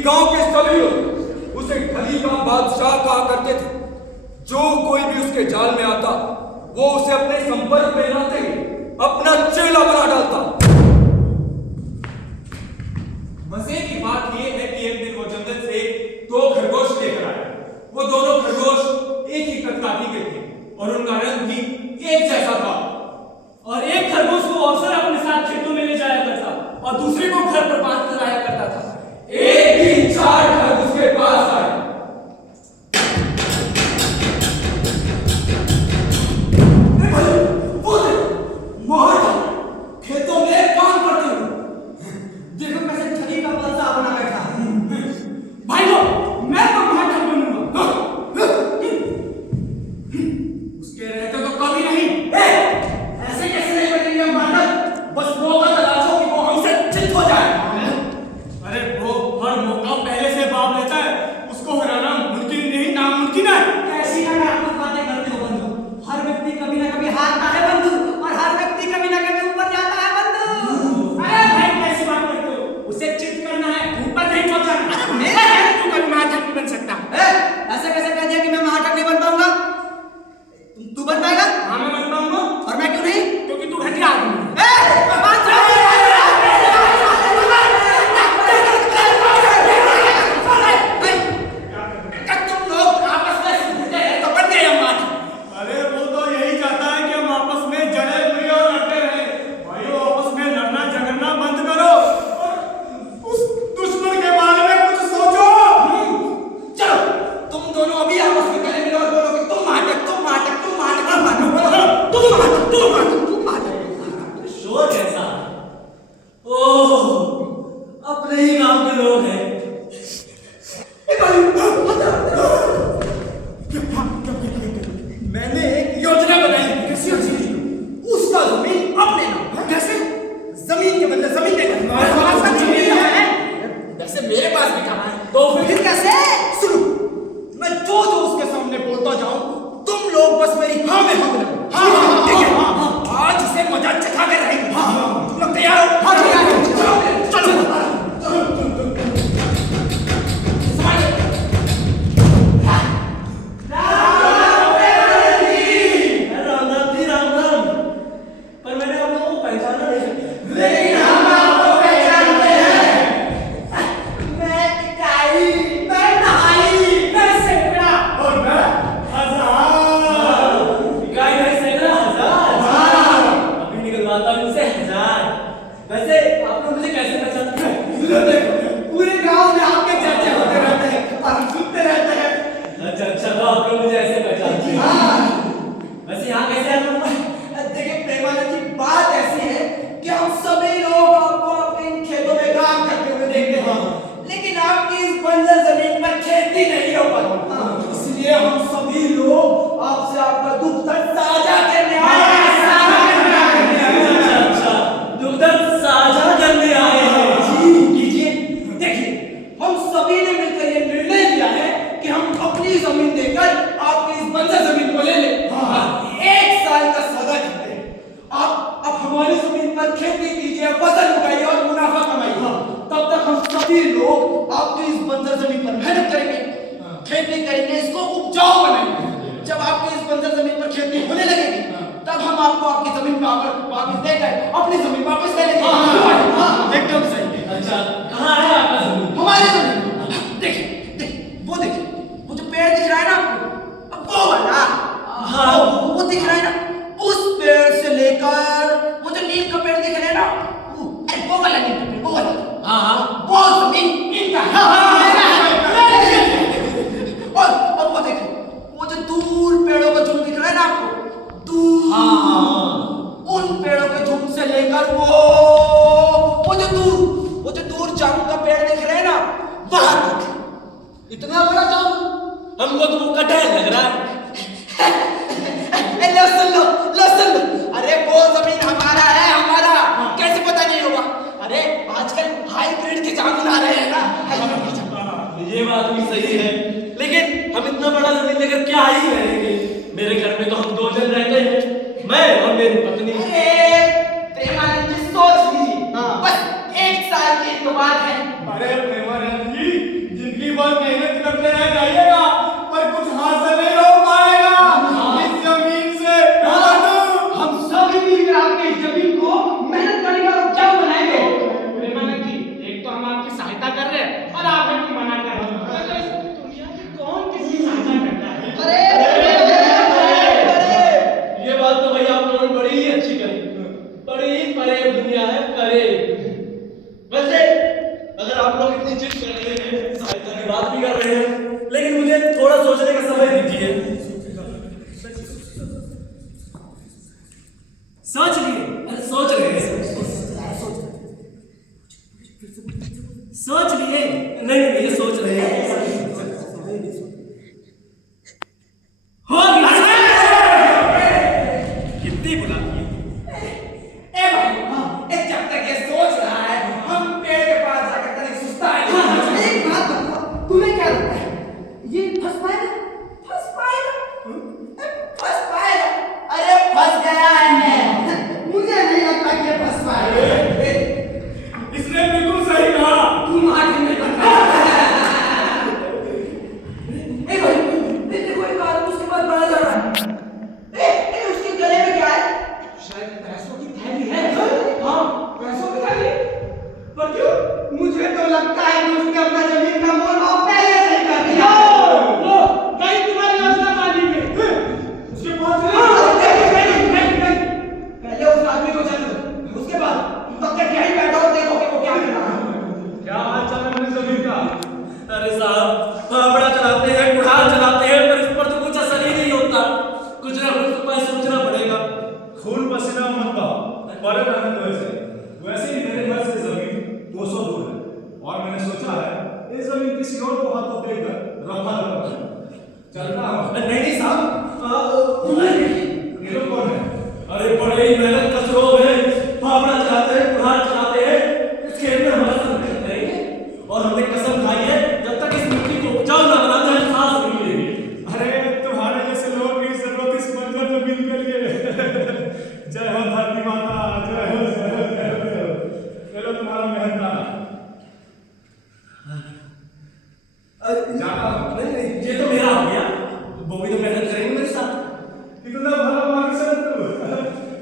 कि गांव के सभी लोग उसे खली का बादशाह कहा करते थे। जो कोई भी उसके जाल में आता वो उसे अपने संपर्क में लाते ही अपना चेला बना डालता। मजे की बात यह है कि एक दिन वो जंगल से 2 खरगोश लेकर आए। वो दोनों खरगोश एक ही प्रजाति के थे और उनका रंग भी एक जैसा था। और एक खरगोश को अक्सर अपने साथ खेतों में ले जाया करता और दूसरे को घर पर बांध कर लाया करता था। एक दिन 4 खरगोश उसके पास आए। खेतों में काम करते हो, देखो कैसे छड़ी का बलसा बना बैठा। भाई लोग, मैं तो महाजन बनूंगा। उसके रहते तो कभी नहीं। ऐसे कैसे नहीं बनेंगे हम महाजन? बस मौका तलाशो कि वो हमसे चित हो जाए। अरे वो हर मौका पहले से बाप लेता है, उसको हराना मुमकिन नहीं नामुमकिन है। ऐसी नकारात्मक बातें करते हो बंधु। हर व्यक्ति कभी ना कभी हारता है बंधु, और हर व्यक्ति कभी ना कभी ऊपर जाता है बंधु। अरे भाई, कैसी बात करते हो? उसे चित करना है, ऊपर नहीं पहुंचाना। अरे मेरा है, तू कभी महाजन नहीं बन सकता। ऐसे कैसे कह दिया कि मैं महाजन नहीं बन पाऊंगा? तू बन पाएगा? हाँ, मैं बन पाऊंगा। और मैं क्यों नहीं? क्योंकि तू घटिया आदमी है। तुम लोग आपस में सुलझते हैं तो बन गए हम महाजन। अरे वो तो यही चाहता है कि हम आपस में जड़े हुए और लड़ते रहें। भाइयों, आपस में लड़ना झगड़ना बंद करो और उस दुश्मन के बारे में कुछ सोचो। चलो तुम दोनों अभी आपस में गले मिलो और बोलो कि तुम महाजन, तुम महाजन, तुम महाजन, तुम महाजन, बोलो तुम महाजन, तुम महाजन, तुम महाजन। शोर कैसा? ओह, अपने ही गांव के लोग हैं। मैंने एक योजना बनाई। कैसी योजना? उसका जमीन अपने नाम। कैसे? जमीन के बदले जमीन देगा। हमारे पास तो जमीन है। वैसे मेरे पास भी कहाँ है? तो फिर कैसे? सुनो, मैं जो जो उसके सामने बोलता जाऊं, तुम लोग बस मेरी हाँ में हाँ मिलाओ। हाँ, ठीक है। आज से मजा चखा के रहेंगे। तुम लोग तैयार हो? हाँ, तैयार हो। चलो, चलो। पर मैंने आप लोगों को पहचाना नहीं। लेकिन हम आपको पहचानते हैं। मैं पिटाई, मैं नहाई, मैं सेकड़ा, और मैं हजार। इकाई भाई सैकड़ा हजार। अभी निकलवाता हूं इनसे 1000। वैसे आप लोग मुझे कैसे पहचानते हैं? लो देखो, पूरे गांव में आपके चर्चे होते रहते हैं और हम सुनते रहते हैं। अच्छा, तो आप लोग मुझे ऐसे पहचानते हैं। वैसे यहाँ कैसे आना हुआ? देखिए प्रेमानंद जी, बात ऐसी है कि हम सभी लोग आपको अपने इन खेतों में काम करते हुए देखते हैं, लेकिन आपकी इस बंजर जमीन पर खेती नहीं हो पाती। इसलिए हम सभी लोग आपसे आपका दुख दर्द साझा करने आए हैं। अच्छा, दुख दर्द साझा करने आए हैं। जी लीजिए, देखिए हम सभी ने मिलकर ये निर्णय लिया है कि हम अपनी जमीन देकर आपकी इस बंजर जमीन को ले लें। 1 साल का सौदा करते हैं। आप अब हमारी जमीन पर खेती कीजिए, फसल उगाइए और मुनाफा कमाइए। तब तक हम सभी लोग आपकी इस बंजर जमीन पर मेहनत करेंगे, खेती करेंगे, इसको उपजाऊ बनाएंगे। जब आपकी इस बंजर जमीन पर खेती होने लगेगी, तब हम आपको आपकी जमीन वापस देकर अपनी जमीन वापस ले लेंगे। एकदम सही। अच्छा, कहाँ है आपका जमीन? हमारे जमीन देखिए, वो जो पेड़ दिख रहा है ना आपको, वो वाला, हाँ वो दिख रहा है ना, उस पेड़ से लेकर वो जो नीम का पेड़ दिख रहा है ना, वो वाला नीम का पेड़, वो वाला, हाँ वो जमीन इनका है। और वो देखो, वो जो दूर पेड़ों का झुंड दिख रहा है ना आपको, दूर, उन पेड़ों के झुंड से लेकर वो जो दूर जामुन का पेड़ दिख रहा है ना, वहां तक। इतना बड़ा जाम? हमको तो वो कटहल लग रहा है। लो सुन लो। अरे वो जमीन हमारा है, हमारा। कैसे पता नहीं होगा? अरे आजकल हाइब्रिड के जामुन आ रहे हैं ना। ये बात भी सही है, लेकिन हम इतना बड़ा जमीन लेकर क्या ही करेंगे? मेरे घर में तो हम 2 जन रहते हैं, मैं और मेरी पत्नी। अरे प्रेमानंद जी, सोच लीजिए, बस 1 साल की तो बात है। अरे प्रेमानंद जी, पर मेहनत करते रह जाइएगा पर कुछ हासिल नहीं हो पाएगा इस जमीन से। हम सब मिलकर आपके इस जमीन को मेहनत करेंगे और उपजाऊ बनाएंगे। प्रेमानंद जी, एक तो हम आपकी सहायता कर रहे हैं और आप हमें मना कर रहे हैं। तो इस दुनिया की कौन किसकी सहायता करता है? ये बात तो भाई आप लोगों ने बड़ी ही अच्छी कही। बड़ी ही परे दुनिया है, परे। वैसे अगर आप लोग इतनी जिद कर रहे हैं, सहायता की बात भी कर रहे हैं, लेकिन मुझे थोड़ा सोचने का समय दीजिए। सोच लिए। अरे सोच रहे हैं। सोच लिए। नहीं नहीं, ये सोच रहे हैं। हो गया। कितनी बुला ए भाई, जब तक ये सोच रहा है हम पेड़ के पास जाकर तनिक सुस्ताएंगे। एक बात बताओ, तुम्हें क्या लगता है ये फंस पाएगा? फंस पाएगा? फंस पाएगा? अरे फंस गया है। मुझे नहीं लगता कि ये फंस पाएगा। इसने बिल्कुल सही कहा। तुम आगे नहीं बढ़। ए भाई, देखो एक आदमी उसके पास बड़ा जा रहा है। ए, उसके गले में क्या है? शायद पैसों की थैली है। हाँ, पैसों की थैली। पर क्यों? मुझे तो लगता है कि उसने अपना जमीन का मोल भाव पहले से ही कर दिया। लो, कहीं तुम्हारी योजना पानी में। उसके पास पहले उस आदमी को जान लो, उसके बाद तब तक यहीं बैठा हो, देखो कि वो क्या कर रहा है। क्या हाल चाल है मेरी जमीन का? अरे साहब, फावड़ा चलाते हैं, कुठार चलाते हैं, पर इस पर तो कुछ असर ही नहीं होता। कुछ ना कुछ तो पास सोचना पड़ेगा। खून पसीना मत बहाओ, परे रहने दो ऐसे। वैसे ही मेरे घर से जमीन 200 दूर है और मैंने सोचा है ये जमीन किसी और को हाथों देकर रफा दफा चलता हूँ। नहीं साहब, ये लोग कौन है? अरे बड़े ही मेहनत कचरो है। फावड़ा चलाते हैं, कुठार चलाते हैं, इस खेत में हमारा सब मेहनत करेंगे और हमने कसम खाई है जब तक इस मिट्टी को उपजाऊ ना बना दो, हम सांस नहीं लेंगे। अरे तुम्हारे जैसे लोगों की जरूरत इस बंजर जमीन के लिए। जय हो धरती माता, जय हो जय हो जय हो जय हो। ये लो तुम्हारा मेहनत। नहीं नहीं, ये तो मेरा हो गया। वो भी तो मेहनत करेंगे मेरे साथ। कितना भला मानुष है तू,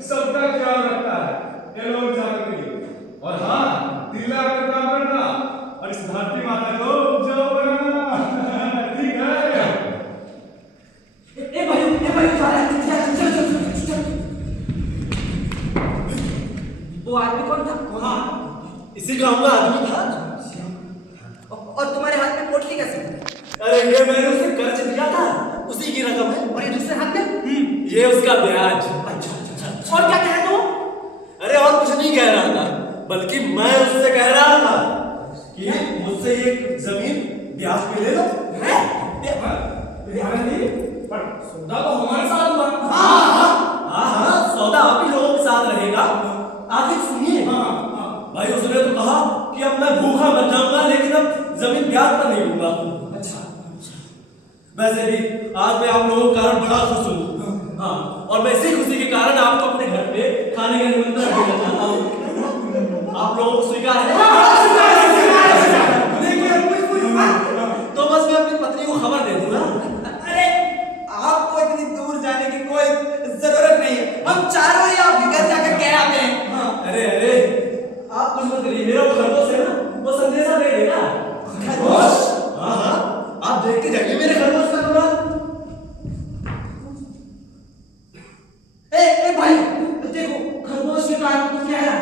सबका ख्याल रखता है ये लोग जाने के लिए। और हाँ, दिल लगा कर काम करना और इस धरती माता को उपजाऊ बनाना। ठीक है? ए भाई चल। वो आदमी कौन था? हाँ, इसी गांव का आदमी था। और तुम्हारे हाथ में पोटली कैसे? अरे ये मैंने उसे कर्ज दिया था, उसी की रकम है। और ये दूसरे हाथ में? ये उसका ब्याज। अच्छा। और क्या कह रहे हो? अरे और कुछ नहीं कह रहा था, बल्कि मैं उससे कह रहा था कि मुझसे ये जमीन ब्याज पे ले लो। पर सौदा तो हमारे साथ हुआ। हाँ, सौदा आप ही लोगों के साथ रहेगा। आखिर सुनिए, भाई उसने तो कहा कि अब मैं भूखा मर जाऊंगा, लेकिन अब जमीन ब्याज पर नहीं लूंगा। अच्छा। वैसे भी आज मैं आप लोगों के कारण बड़ा खुश हूँ। हाँ, और मैं इसी खुशी के कारण आपको अपने घर पे खाने का निमंत्रण देना चाहता हूँ। आप लोगों को स्वीकार है? तो बस मैं अपनी पत्नी को खबर दे दूंगा। अरे आपको इतनी दूर जाने की कोई जरूरत नहीं है, हम चारों ही आपके घर जाकर कह आते हैं। हाँ। अरे आप कुछ मत करिए, मेरा खरगोश है ना, वो संदेशा दे देगा। खरगोश? हाँ, आप देख के जाइए मेरे खरगोश का कमाल। ए भाई, देखो खरगोश के कान में क्या है?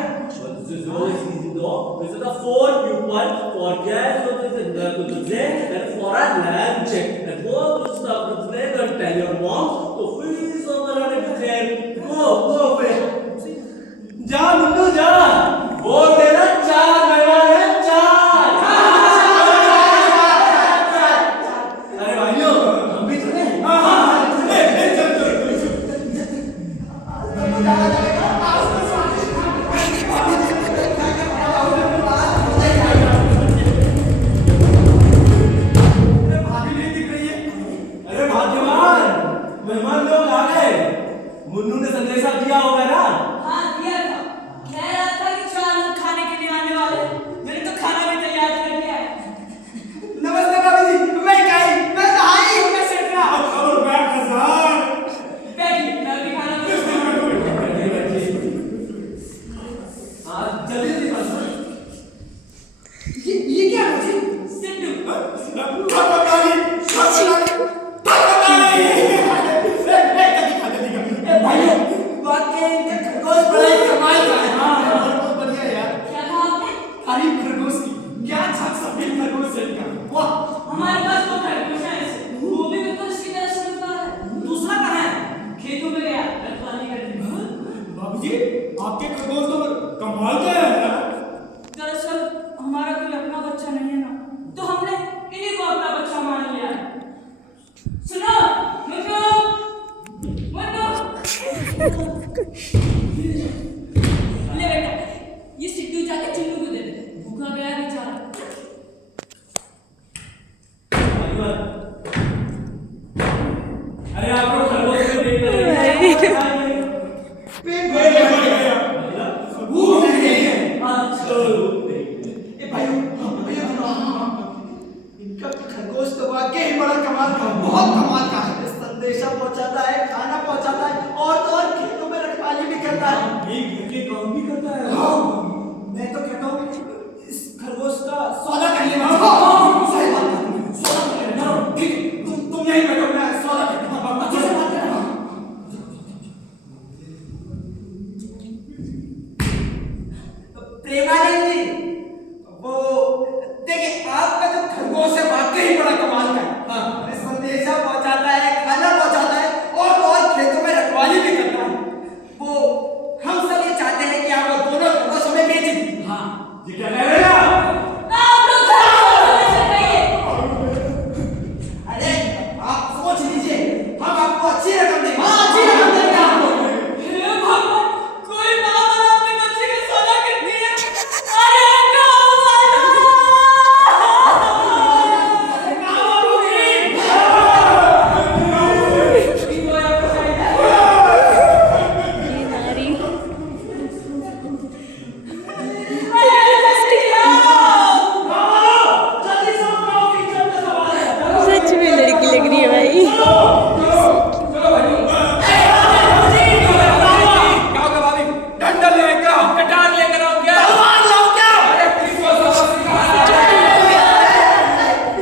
This is the 4 people for gas, so this is the and for a land check. And go to stop the plane and tell your mom to freeze on the land. Go, जा मुन्नू जा, बोल देना 4 मेहमान है, 4। अरे भाइयों, हम भी चले। ले बेटा, ये सिद्धू जाके चुन्नू को दे दे, भूखा गया बेचारा। अरे आप लोग खरगोश को देख रहे हैं। भूख नहीं है। अच्छा ए भाई इनका खरगोश तो वाकई बड़ा कमाल का, बहुत कमाल का है। संदेशा पहुंचाता है, खाना पहुंचाता है और तो और खेतों में रखवाली भी करता है। एक घर के काम भी करता है। हाँ, मैं तो कहता हूँ इस खरगोश का सौदा कर लेना। सही बात है, सौदा कर लेना। ठीक है, तुम यहीं बैठो, मैं सौदा करता हूँ। अच्छे से बात करना। प्रेमानंद जी, वो देखिए आपका जो खरगोश है वाकई बड़ा कमाल का है। हाँ, संदेशा पहुंचाता है, खाना पहुंचाता है और खेतों में रखवाली भी करता है। वो हम सब ये चाहते हैं कि आप वो दोनों खरगोश हमें बेच दीजिए। हाँ, ये क्या कह रहे हैं आप लोग समझ रहे अरे आप सोच लीजिए, हम आपको अच्छी रकम देंगे। हाँ, अच्छी रकम देंगे आपको। हे भगवान, कोई माँ बाप अपने बच्चे का सौदा करती है। अरे सच में लड़की लग रही है भाई। चलो भाई। क्या होगा भाभी? डंडा ले क्या? कटार लेकर आओ क्या? तलवार लाओ क्या? अरे पुलिस को सबक सिखाना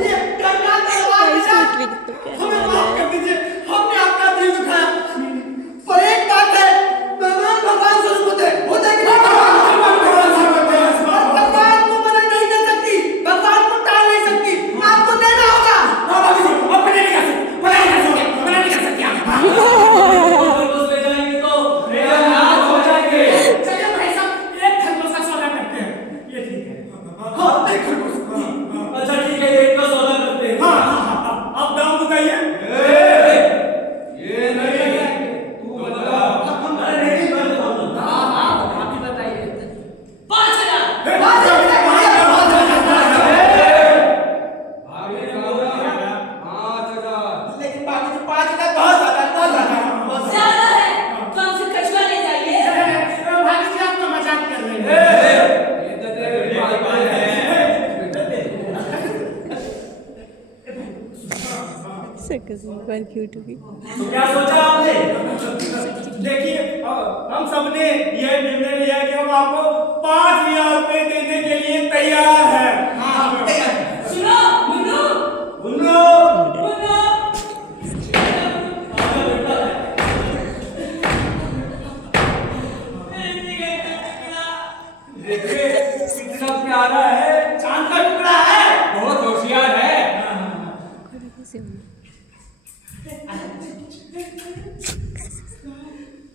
ये डंडा तलवार भाई क्या? सोच भी कितना प्यारा हमें वाला माफ है। कर दीजिए, हमने आपका दिल दुखाया। पर एक बात है, भगवान स्वरूप होते कि नहीं? भगवान को मना नहीं कर सकती, भगवान को टाल नहीं सकती, आपको देना होगा। खरगोश ले जाएंगे तो मेरा नाश हो जाएंगे। चलिए भाई साहब, एक खरगोश का सौदा करते हैं। ये ठीक है। हाँ, देखो अच्छा ठीक है, एक का सौदा करते हैं। अब दाम बताइए। ये नहीं तू बता। अरे नहीं, मैं बताऊंगा। आप ही बताइए। 5,000। भाभी ने बोला 5,000। लेकिन बाकी जो 5,000 बहुत ज्यादा है, बहुत ज्यादा है, बहुत ज्यादा ज्यादा है तो हमसे कछुआ ले जाइए। भाभी जी, आप तो मजाक कर रहे हैं। ये तो तेरे भाई है। बहुत क्यूट होगी। तो क्या सोचा आपने? देखिए, हम सबने यह निर्णय लिया कि हम आपको 5,000 रुपए देने के लिए तैयार हैं। हाँ, सुनो, मुन्नू, उन्नो मुन्नू। देखिए कितना प्यारा है, चांद का टुकड़ा है, बहुत होशियार है।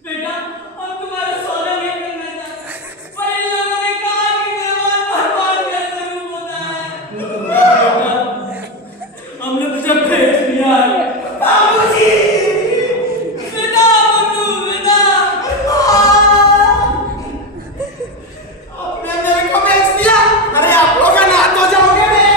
बेटा, हम तुम्हारा सौदा नहीं करना चाहते, पर इन लोगों ने कहा कि मेहमान भगवान का स्वरूप होता है। हमने तुझे भेज दिया है। बाबूजी। बेटा, मुन्नू, बेटा। आपने मेरे को बेच दिया। अरे आप लोग अनाथ हो जाओगे। मेरे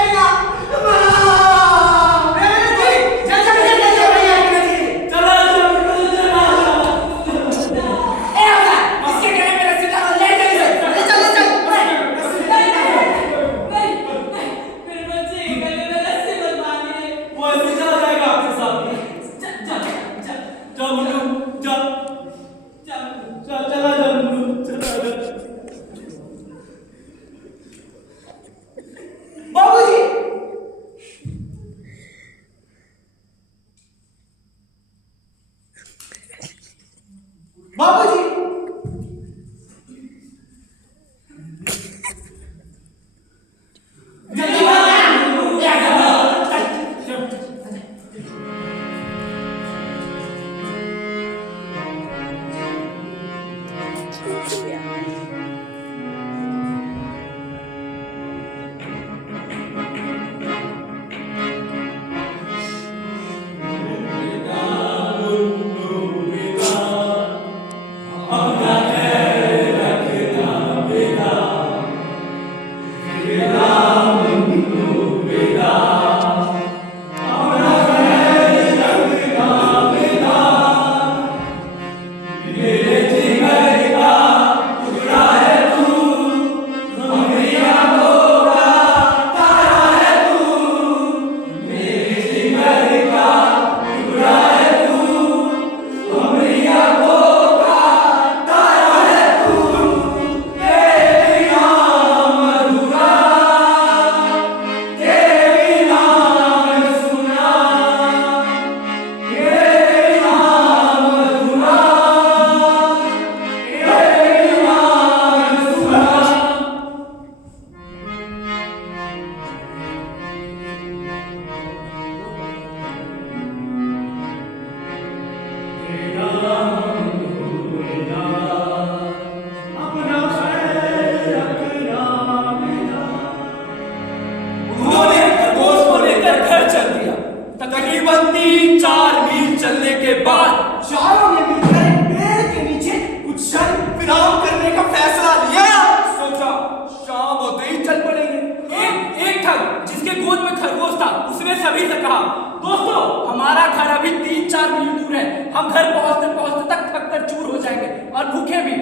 उसने सभी से कहा, दोस्तों हमारा घर अभी 3-4 मील दूर है, हम घर पहुंचते पहुंचते तक थक कर चूर हो जाएंगे और भूखे भी।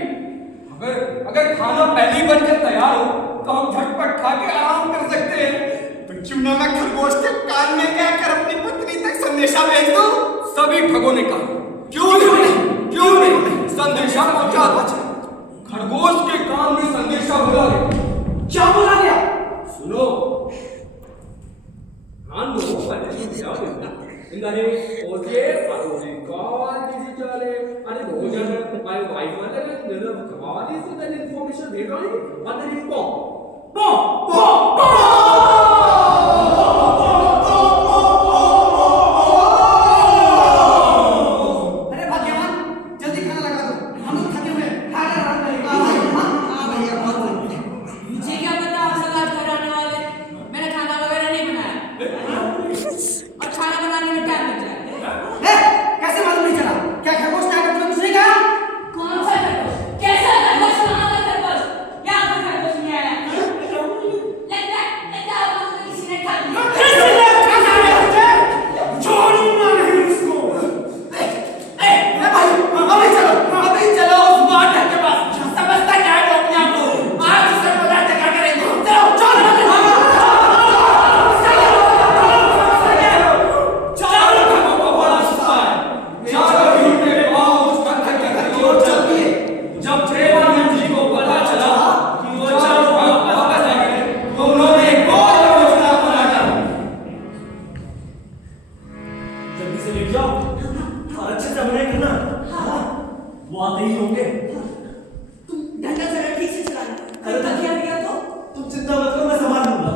अगर खाना पहले ही बनकर तैयार हो तो हम झटपट खा के आराम कर सकते हैं। तो क्यों ना मैं खरगोश के कान में कहकर अपनी पत्नी तक संदेशा भेज दूं? सभी ठगों ने कहा, क्यों नहीं संदेशा पहुंचा दो। खरगोश के कान में संदेशा बोला गया। क्या बोला गया? सुनो, my wife all this is an information they don't what is अरे भाग्यवान, जल्दी खाना लगा दो, हम लोग थके हुए हैं, खाना आराम करेंगे। हाँ भैया, बहुत बढ़िया। मुझे क्या पता आप सब आज घर आने वाले, मैंने खाना वगैरह नहीं बनाया और खाना बनाने में टाइम लग जाएगा। कैसे मालूम नहीं चला? क्या खरगोश ने आकर तुमने कुछ नहीं कहा? कौन सा खरगोश? कैसा खरगोश? कहाँ का खरगोश? यहाँ का खरगोश नहीं आया। लगता है आप लोगों को किसी ने खा लिया। छोड़ूंगा नहीं उसको। भाई, अभी चलो उस बाटक के पास। समझता क्या है वो अपने आप को? आज उसे पता है क्या करेंगे। चलो, जब देवानंद जी को पता चला कि वो चारों वापस आएंगे तो उन्होंने एक और योजना बनाया। जल्दी से लेके जाओ और अच्छे से बनाए करना। वो आते ही होंगे। तुम ढंगा जरा ठीक से चलाना। अरे कहीं क्या गया तो? तुम चिंता मत करो, मैं संभाल लूंगा।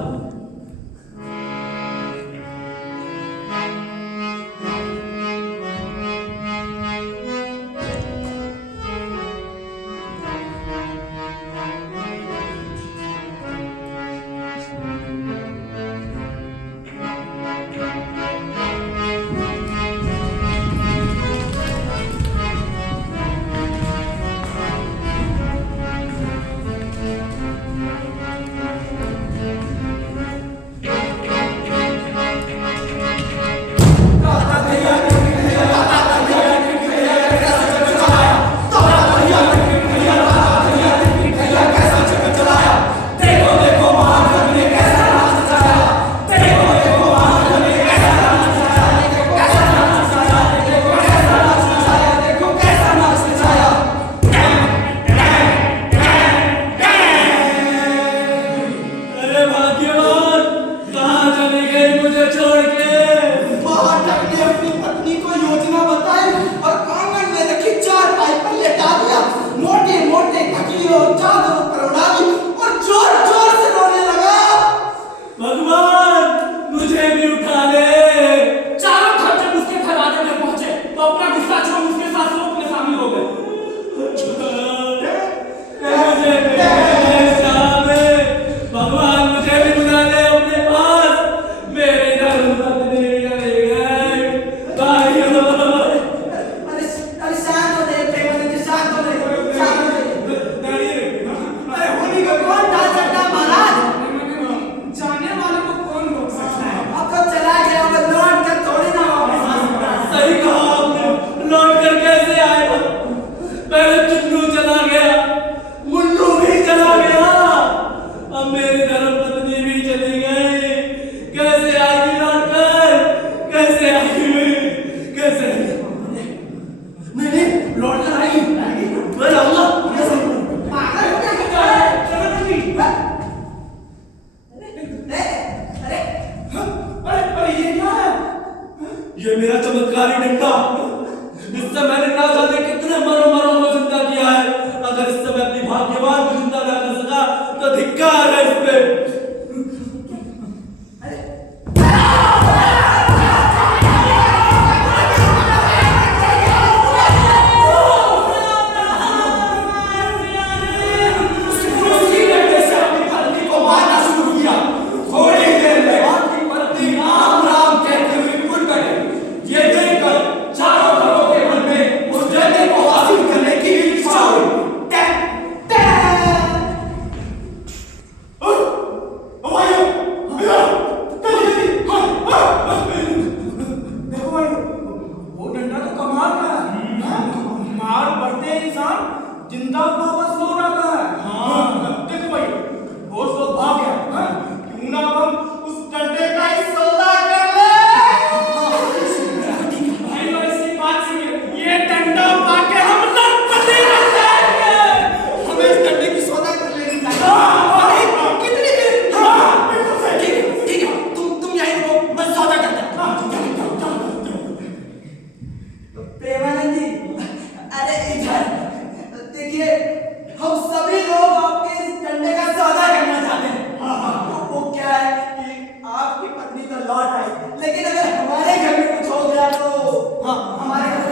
ये मेरा चमत्कारी डंडा, इससे मैंने ना जाने कितने मरो को जिंदा किया है। अगर इससे मैं अपनी भाग्यवान को जिंदा ना कर सका तो धिक्कार है इस पे। लेकिन अगर हमारे घर में कुछ हो गया तो हाँ हमारे घर में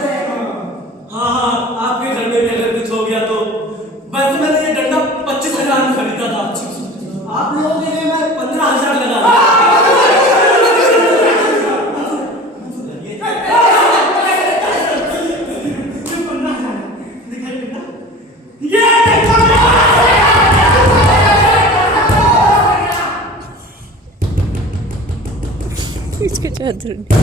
हाँ हाँ, आपके घर में भी अगर कुछ हो गया तो वैसे मैंने ये डंडा 25,000 में खरीदा था। आप लोगों के लिए मैं 15,000 लगा इसका चादर नहीं।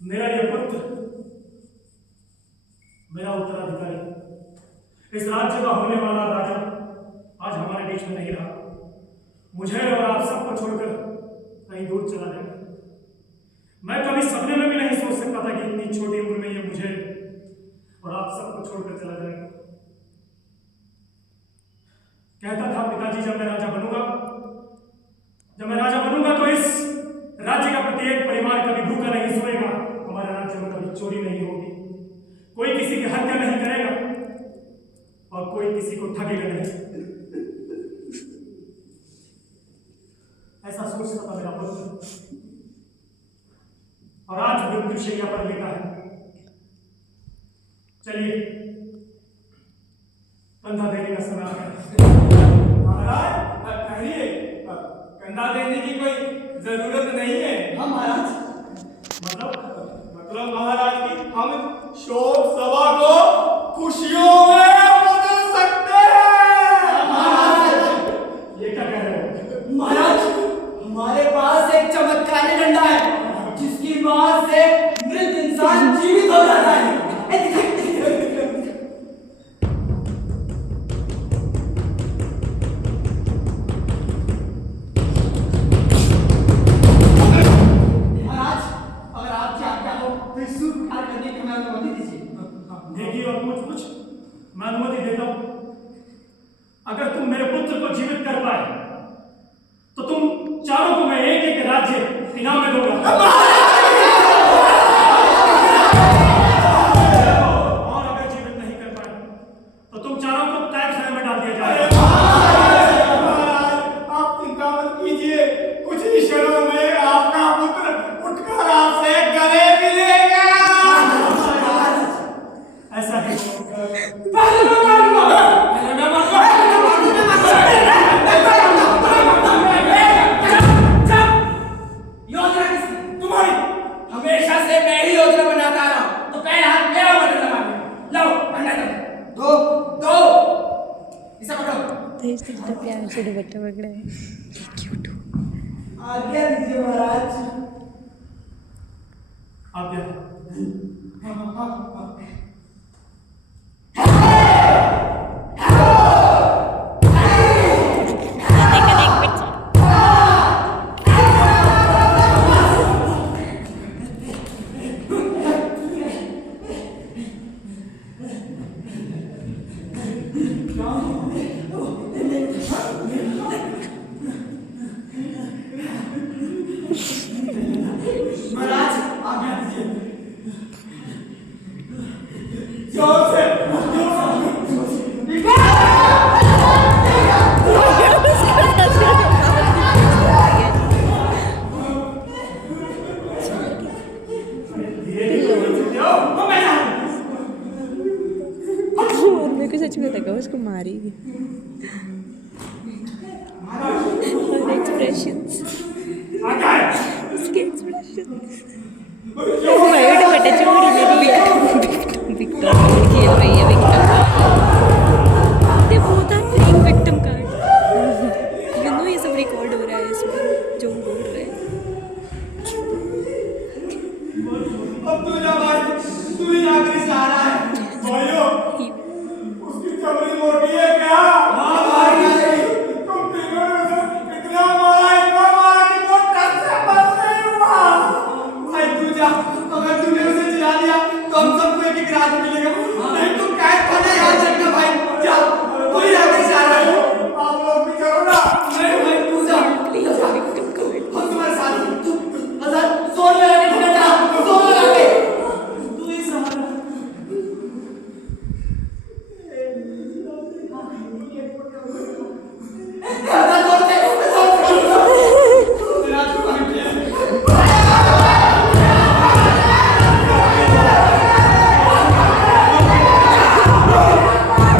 मेरा ये पुत्र, मेरा उत्तराधिकारी, इस राज्य का होने वाला राजा आज हमारे बीच में नहीं रहा। मुझे और आप सबको छोड़कर कहीं दूर चला जाएगा। मैं कभी सपने में भी नहीं सोच सकता था कि इतनी छोटी उम्र में ये मुझे और आप सबको छोड़कर चला जाएगा। कहता था पिताजी, जब मैं राजा बनूंगा तो इस राज्य का प्रत्येक परिवार कभी भूखा नहीं सोएगा, हमारे राज्य में कभी चोरी नहीं होगी, कोई किसी की हत्या नहीं करेगा और कोई किसी को ठगेगा नहीं। ऐसा सोचता था मेरा पुत्र, और आज मृत्युशैया पर लेटा है। चलिए, कंधा देने का समय है। महाराज कहिए, कंधा देने की कोई जरूरत नहीं है। हाँ महाराज। मतलब महाराज की हम शोक सभा को खुशियों में बदल सकते हैं। महाराज ये क्या कह रहे हो? महाराज, हमारे पास एक चमत्कारी डंडा है जिसकी मार से मृत इंसान जीवित हो जाता है। देखिए और कुछ मैं अनुमति देता हूं। अगर तुम मेरे पुत्र को जीवित कर पाए तो तुम चारों को मैं एक एक राज्य इनाम में दूंगा। और अगर जीवित नहीं कर पाए तो तुम चारों को कैदखाने में डाल दिया जाएगा। आप चिंता मत कीजिए, कुछ ही क्षणों में आपका पुत्र उठकर आपसे गले मिलेगा। ऐसा ही योजना किसकी? तुम्हारी। हमेशा से मैं ही योजना बनाता रहा हूं, तो पहले हाथ मेरा बटन दबाओ। लो अंडा दो इसे पकड़ो। तेज कितना प्यार से दुपट्टा पकड़ा है, क्यूट। आज्ञा दीजिए महाराज। आज्ञा। महाराज आज्ञा दीजिए। एक्सप्रेशंस आता है उसके एक्सप्रेशंस भाई बेटा छोड़ ही नहीं विक्टिम खेल रही है विक्टिम ये बहुत fake victim card you know ये सब रिकॉर्ड हो रहा है इसमें जो हम बोल रहे हैं अब तू जा भाई तू ही आखिरी सहारा है भाइयों उसकी चमड़ी मोटी है क्या हाँ भाई तुम तीनों ने उसे इतना मारा कि वो टस से बच नहीं हुआ भाई तू जा अगर तूने उसे जिला दिया तो हम सबको एक एक रात मिलेगा नहीं तो कैद खाने याद रखना भाई जा तू ही आखिरी सहारा है आप लोग भी चलो ना नहीं भाई तू जा प्लीज विक्टिम कार्ड हम तुम्हारे साथ हैं हसन सोन लगा के बेटा सोन लगा के तू ही सहारा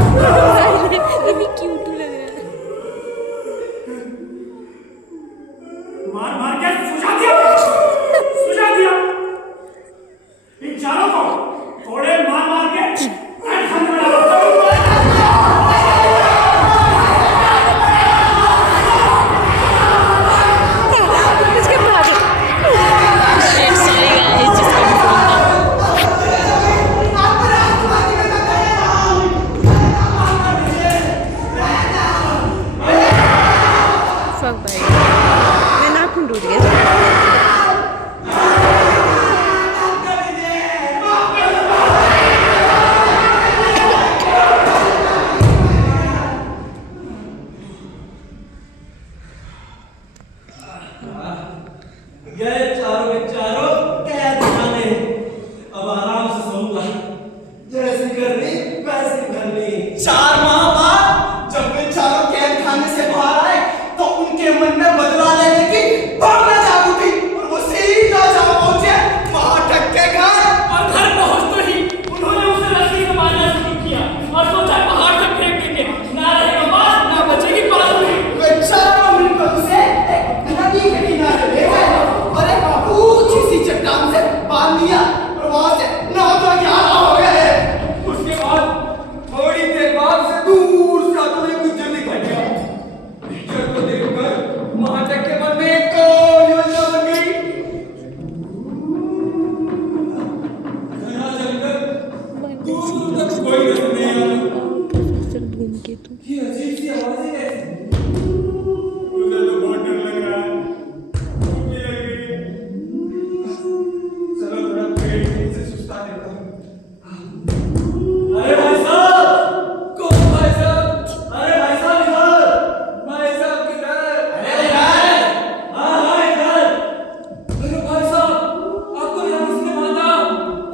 ये भी क्यूट लग रहा है मार मार के सुझा दिया इन चारों को थोड़े मार मार के पेट खाने में डालो उसके बाद shit sorry guys just fuck भाई मैं नाखून टूट गया गए चारों के चारों कैद खाने अब आराम से सोऊंगा जैसी करनी वैसी करनी 4 माह बाद जब वे चारों कैद खाने से बाहर आए तो उनके मन में बदला लेने की भावना जाग उठी और वो सीधा जा पहुंचे महाटक के घर और घर पहुंचते ही उन्होंने उसे रस्सी से बांधना शुरू किया और सोचा पहाड़ से फेंक देंगे ना रहेगा बात ना बचेगी बात वे चारों मिलकर उसे एक नदी के किनारे ले गए और एक ऊंची सी चट्टान से बांध दिया और वहां से 9-11 हो गए उसके बाद थोड़ी देर बाद से दूर से आते हुए गुज्जर दिखाई दिया गुज्जर को देखकर महाटक के मन में एक और योजना बन गई घना जंगल दूर तक कोई नजर नहीं आ रहा प्रोफेसर धूमकेतु ये अजीब सी आवाजें कैसी मुझे तो बहुत डर लग रहा है भूख भी लग रही है चलो थोड़ा पेट से सुस्ता देता हूँ अरे भाई साहब कौन भाई साहब अरे भाई साहब इधर भाई साहब किधर अरे यार हाँ हाँ इधर अरे भाई साहब आपको यहाँ किसने बांधा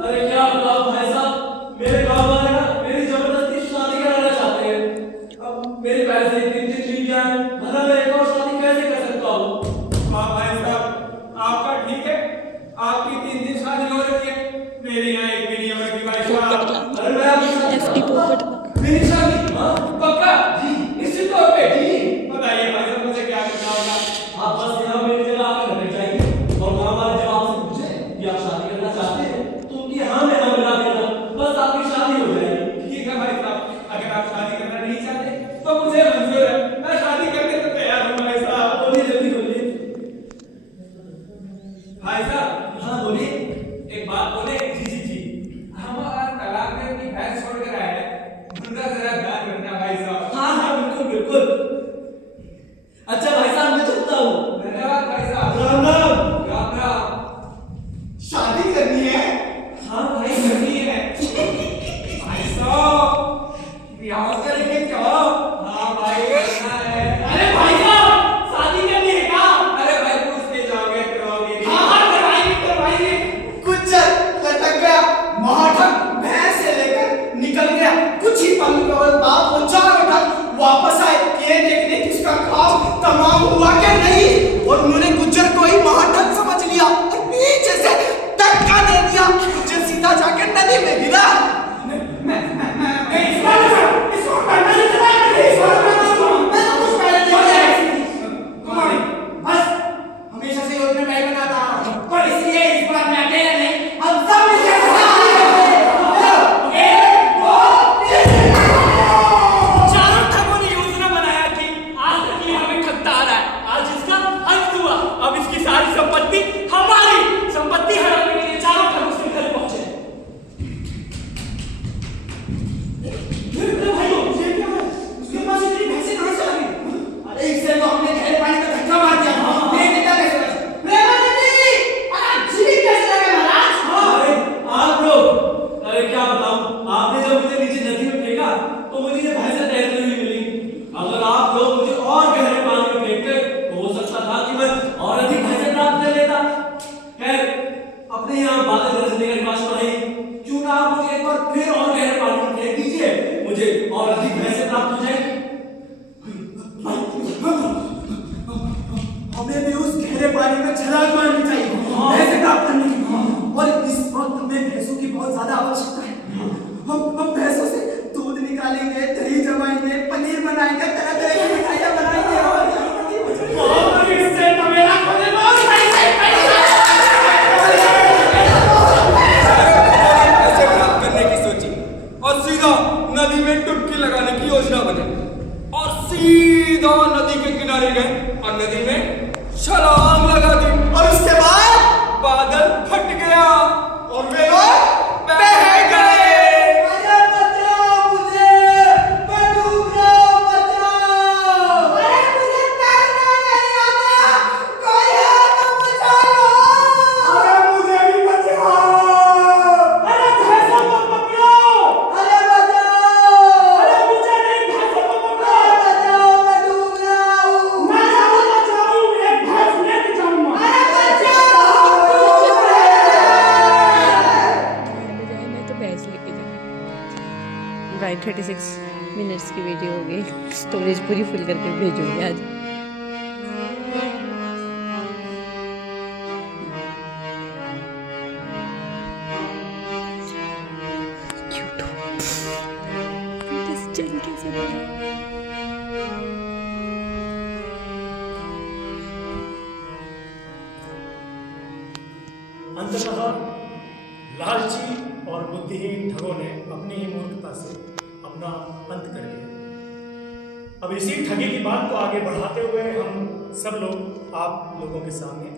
अरे क्या बताओ भाई साहब मेरे गांव वाले ना मेरी जबरदस्ती शादी कराना चाहते हैं अब मेरे पैसे इतनी चीज जाए भला मैं एक और शादी कैसे कर सकता हूँ हाँ भाई साहब आपका ठीक है आपकी 3 दिन शादी हो रही है मेरी यहाँ एक भी नहीं हो रही भाई साहब अरे मैं आपकी शादी एफटी पोपट का मेरी शादी पक्का जी निश्चित तौर पे जी बताइए भाई साहब मुझे क्या करना होगा आप बस यहाँ मेरी जगह आकर रहना चाहिए और गांव वाले जब आपसे पूछे कि आप शादी करना चाहते हैं तो उनकी हाँ में हाँ मिला देना बस आपकी शादी हो जाएगी ठीक है भाई साहब अगर आप शादी करना नहीं चाहते तो मुझे मंजूर है मैं शादी करने को तैयार हूँ भाई साहब बोलिए जल्दी बोलिए भाई साहब हाँ बोलिए एक बात बोले जी हमारा तालाब में अपनी भैंस छोड़ कर आया है उनका जरा ध्यान रखना भाई साहब हाँ हाँ बिल्कुल बिल्कुल अच्छा भाई साहब मैं चलता हूँ धन्यवाद भाई साहब राम राम राम राम शादी करनी है हाँ भाई करनी है भाई साहब ब्याह करेंगे क्या हाँ भाई करना है अरे भाई साहब शादी करनी है क्या अरे भाई पूछ के जाओगे करवाओगे नहीं। हाँ हाँ करवाएंगे गुज्जर लटक गया महाटक भैंस से लेकर निकल गया कुछ ही पल बाद वो चारों ठग वापस आए ये देखने किसका काम तमाम हुआ क्या नहीं और उन्होंने गुज्जर पानी में छलांग मारनी चाहिए, भैंसे प्राप्त करने की। और इस वक्त हमें भैंसों की बहुत ज्यादा आवश्यकता है। हम भैंसों से दूध निकालेंगे, दही जमाएंगे, पनीर बनाएंगे, तरह तरह की मिठाइयाँ बनाएंगे। और इससे तो मेरा खुद बहुत पैसे ऐसे प्राप्त करने की सोची और सीधा नदी में डुबकी लगाने की योजना बनी और सीधा नदी के किनारे गए और नदी में छलांग लगा दी। और उसके बाद बादल फट गया और वे लोग बह गए। अरे बचाओ मुझे, मैं डूब रहा हूँ, बचाओ। अरे मुझे तैरना नहीं आता, कोई है तो बचाओ। अरे मुझे भी बचाओ। अरे भैंसों को पकड़ो। अरे बचाओ। अरे मुझे नहीं, भैंसों को पकड़ो। बचाओ, मैं डूब रहा हूँ। मैं जाऊँ तो जाऊँ, एक भैंस लेके जाऊँगा। अरे बचाओ। बजाय मैं तो भैंस लेके जाऊँ। भाई 36 मिनट्स की वीडियो हो गई, स्टोरेज पूरी फुल करके भेजूंगी आज। चल कैसे अंततः लालची और बुद्धिहीन ठगों ने अपनी ही मूर्खता से अपना अंत कर लिया। अब इसी ठगी की बात को आगे बढ़ाते हुए हम सब लोग आप लोगों के सामने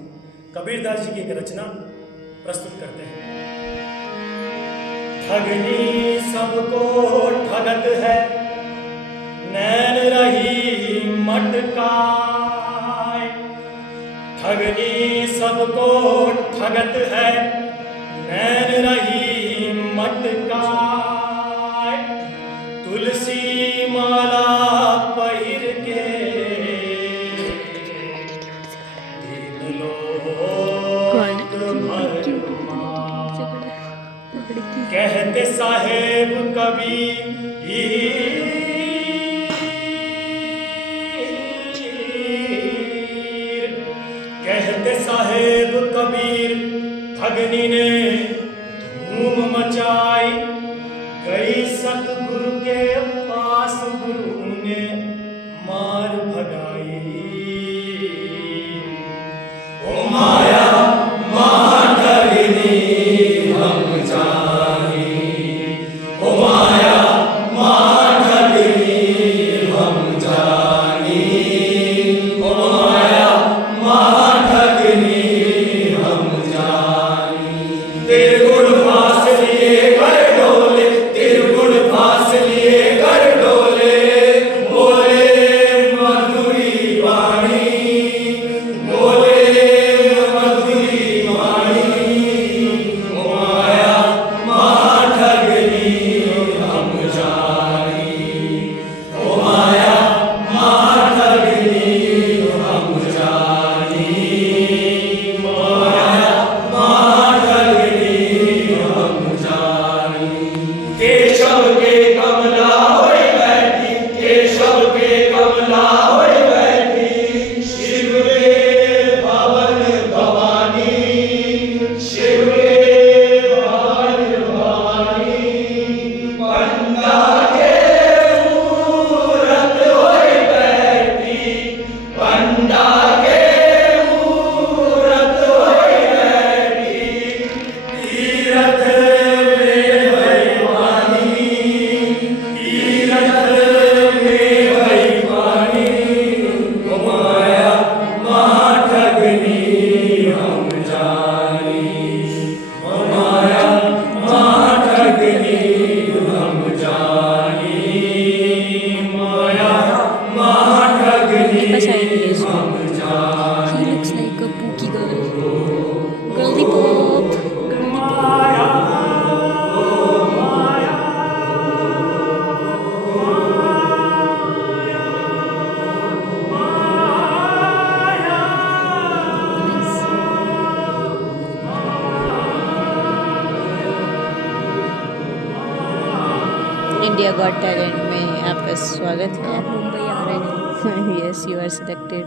कबीरदास जी की एक रचना प्रस्तुत करते हैं। ठगनी सबको ठगत है, नैन रही मटकाए। ठगनी सबको ठगत है, नैन रही मटकाए। तुलसी माला पहिर के दीन लोक भरमाए। कहते साहेब कबीर, कहते साहेब कबीर, ठगनी ने धूम मचाई। गई सतगुरु के पास, गुरु ने मार भगाई। ओ माया मां ठगनी हम जानी, ओ माया मां ठगनी हम जानी, ओ माया मां ठगनी हम जानी। तेरे गुण फास लिए कर डोले, तेरे गुण फास लिए कर डोले। बोले मधुरी वाणी, बोले मधुरी वाणी। ओ माया मां ठगनी हम जानी, ओ माया मां ठगनी हम जानी, माया मां ठगनी हम जानी। केशव के कमला होए बैठी, केशव के कमला होए बैठी। शिव के भवन भवानी, शिव के भवन भवानी। पंडा के मूरत होए बैठी, पंडा के मूरत होए बैठी। तीरथ में भैवानी, तीरथ में भैवानी। ओ माया मां ठगनी हम जानी, ओ माया मां ठगनी हम जानी, माया मां ठगनी हम जानी। He looks like a pookie girl. Girly pop. Maya Maya India got talent में आपका स्वागत है। मुंबई आ रहे हैं। Yes, you are selected.